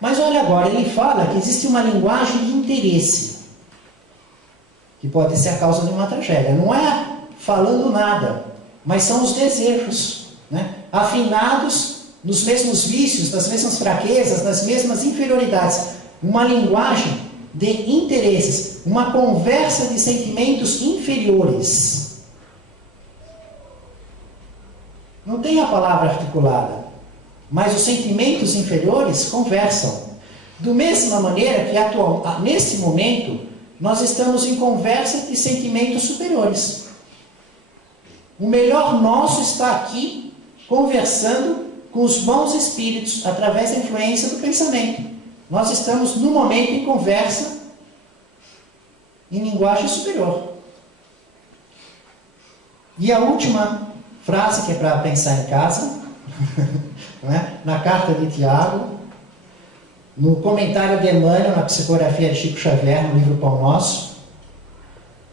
Mas olha agora, ele fala que existe uma linguagem de interesse, que pode ser a causa de uma tragédia. Não é falando nada, mas são os desejos, né? Afinados nos mesmos vícios, nas mesmas fraquezas, nas mesmas inferioridades. Uma linguagem de interesses, uma conversa de sentimentos inferiores. Não tem a palavra articulada, mas os sentimentos inferiores conversam. Da mesma maneira que nesse momento nós estamos em conversa de sentimentos superiores. O melhor nosso está aqui conversando com os bons espíritos através da influência do pensamento. Nós estamos no momento em conversa em linguagem superior. E a última frase, que é para pensar em casa, né? Na carta de Tiago, no comentário de Emmanuel, na psicografia de Chico Xavier, no livro Pão Nosso,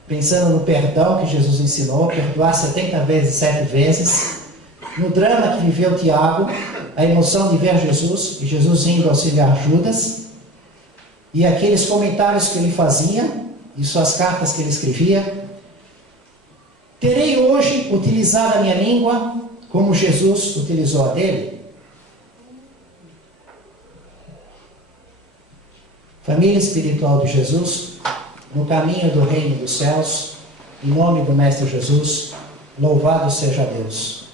pensando no perdão que Jesus ensinou, perdoar 70 vezes, 7 vezes, no drama que viveu Tiago, a emoção de ver Jesus, e Jesus indo auxiliar Judas, e aqueles comentários que ele fazia, e suas cartas que ele escrevia. Terei hoje utilizado a minha língua como Jesus utilizou a dele? Família espiritual de Jesus, no caminho do reino dos céus, em nome do Mestre Jesus, louvado seja Deus.